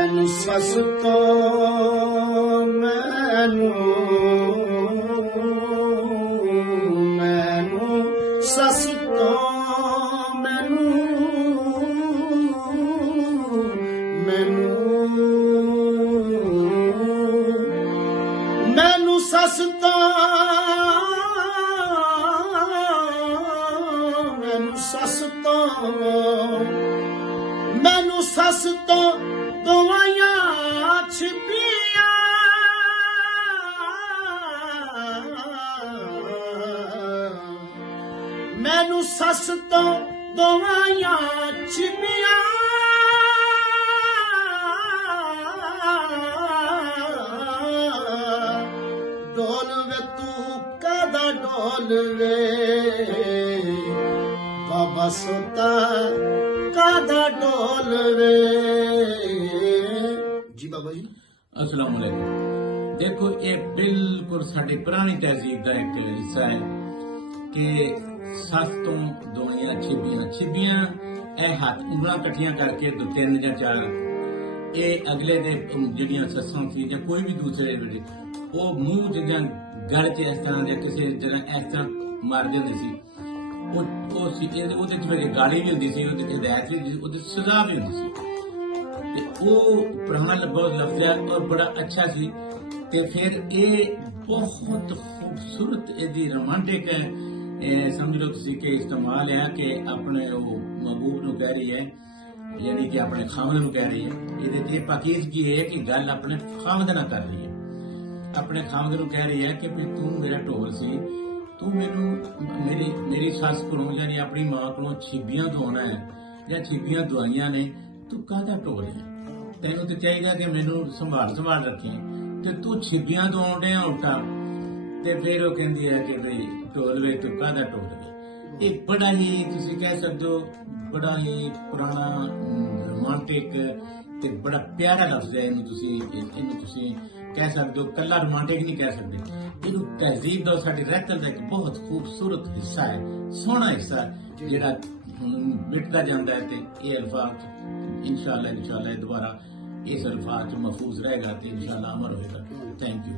मैनू सस तो मैनू मैनू सस तो मैनू मैनू मैनू सस तो मैनू सस तो मैनू सस तो दवाइयां छिपियां मैनू सस तो दवाइयां छिपियां डोल वे तू कादा डोल वे बाबा सोता कादा डोल वे जी बाबा जी। अस्सलाम वालेकुम। देखो ये बिल्कुल साड़ी पुरानी तहजीब का एक हिस्सा है कि सस तो दोनिया छिबियां छिबियां ए हाथ उंगलां कट्ठियां करके दो तीन या चार ये अगले दे जड़ियां सस्सां सी या कोई भी दूसरे वो मुंह च या गल च इस तरह या किसी जगह इस तरह मार देंदे सी गाली भी होंदी सी हिदायत भी सजा भी होंदी सी वो पुराना बहुत लफ्ज है और बड़ा अच्छा सी ते फिर ये बहुत खूबसूरत यदि रोमांटिक है समझ लो तुसी के इस्तेमाल है कि अपने वो महबूब नू कह रही है यानी कि अपने खामद नू कह रही है ये पाकीज़गी है कि गल अपने खामद ना कर रही है अपने खामद नू कह रही है कि भी तू मेरा ढोल सी तू मैनू मेरी सस को यानी अपनी मां को छिबियां दवाना है या छिबियां दवाइयां ने तू काहदा ढोल है तेनू तो चाहिए कि मैनू संभाल रखे ते तू छिबियां दवाउण डे उल्टा ते फिर वो कहती है कि भाई ढोल वे तू काहदा ढोल वे ये बड़ा ही तुसी कह सकते हो बड़ा ही पुराना रोमांटिक ते बड़ा प्यारा लफ्ज है इनू तुसी कह सकते हो कला रोमांटिक नहीं कह सकते इनू तहजीब का साडी रहतल का एक बहुत खूबसूरत हिस्सा है सोहना हिस्सा जिहड़ा मिटता जाता है ये अल्फाज इंशाअल्लाह दोबारा इस अल्फाज महफूज रहेगा तो इंशाअल्लाह अमर होगा। Thank you.